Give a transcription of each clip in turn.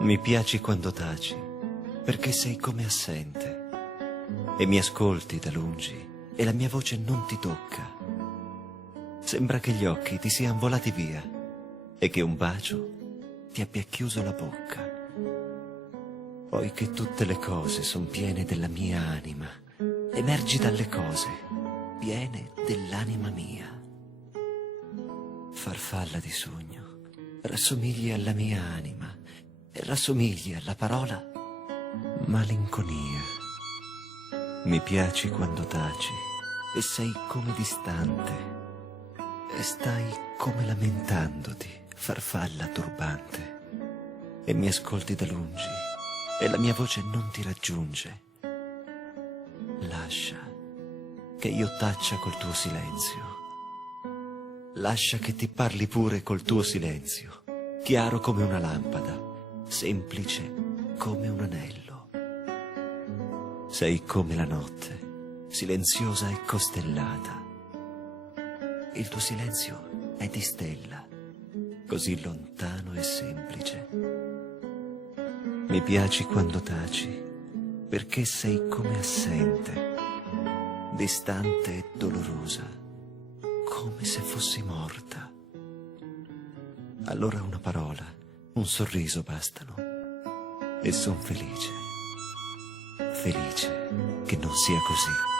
Mi piaci quando taci, perché sei come assente, e mi ascolti da lungi, e la mia voce non ti tocca. Sembra che gli occhi ti siano volati via, e che un bacio ti abbia chiuso la bocca. Poi che tutte le cose son piene della mia anima, emergi dalle cose, piene dell'anima mia. Farfalla di sogno, rassomigli alla mia anima, e rassomigli alla parola malinconia. Mi piaci quando taci e sei come distante e stai come lamentandoti, farfalla turbante, e mi ascolti da lungi e la mia voce non ti raggiunge. Lascia che io taccia col tuo silenzio, lascia che ti parli pure col tuo silenzio, chiaro come una lampada, semplice come un anello. Sei come la notte, silenziosa e costellata. Il tuo silenzio è di stella, così lontano e semplice. Mi piaci quando taci, perché sei come assente, distante e dolorosa, come se fossi morta. Allora una parola, un sorriso bastano, e son felice, felice che non sia così.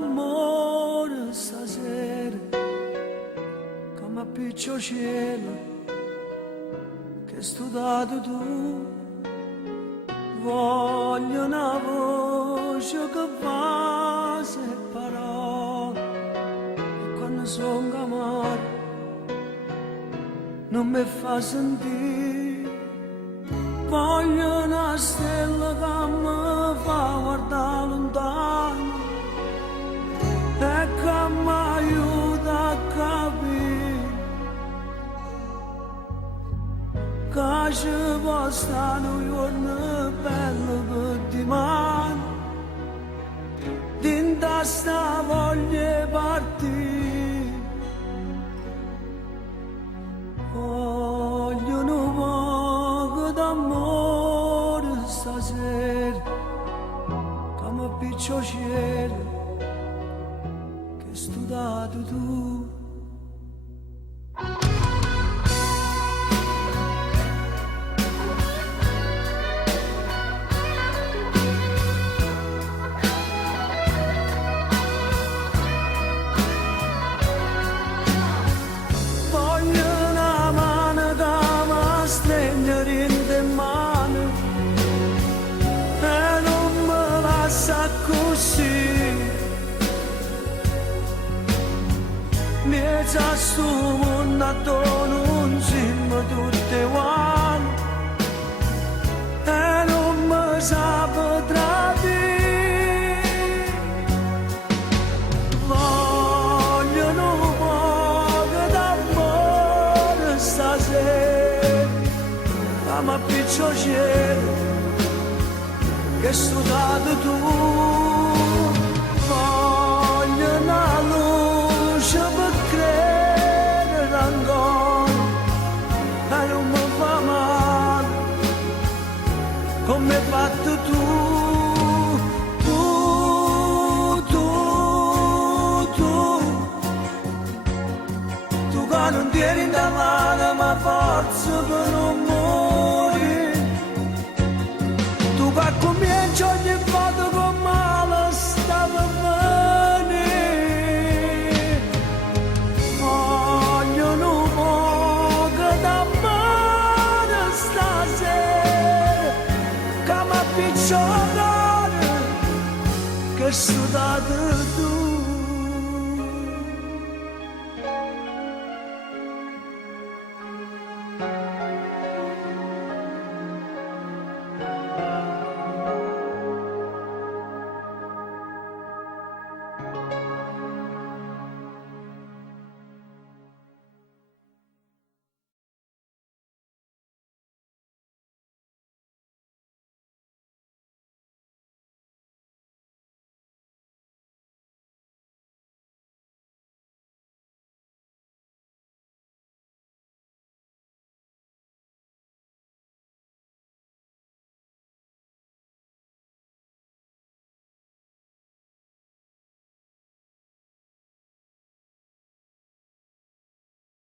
Amore stasera, come a piccio cielo che hai studiato tu. Voglio una voce che va separata, e quando sono amare non mi fa sentire. Voglio una stella che mi fa guardare lontano e che mi aiuta a capire che ci può stare un giorno bello per domani, dinta sta voglia di partire. Voglio un poco d'amore stasera, come piccio cielo studiato tu. Voglio una mano che mi stringere in te mani e non mi lascia così. Miezza stu mondo attorno insieme tutte uguali e non mi saprò tradire. Voglio un poco d'amore stasera, come a piccio cielo che hai studiato tu. Voglio una luce per credere ancora e non mi fa male come hai fatto tu. Tu che non tieni in mano ma forza per non morire, tu che cominci ogni volta con male stava bene. Voglio un poco d'amore stasera, come a piccio cuore che hai studiato tu.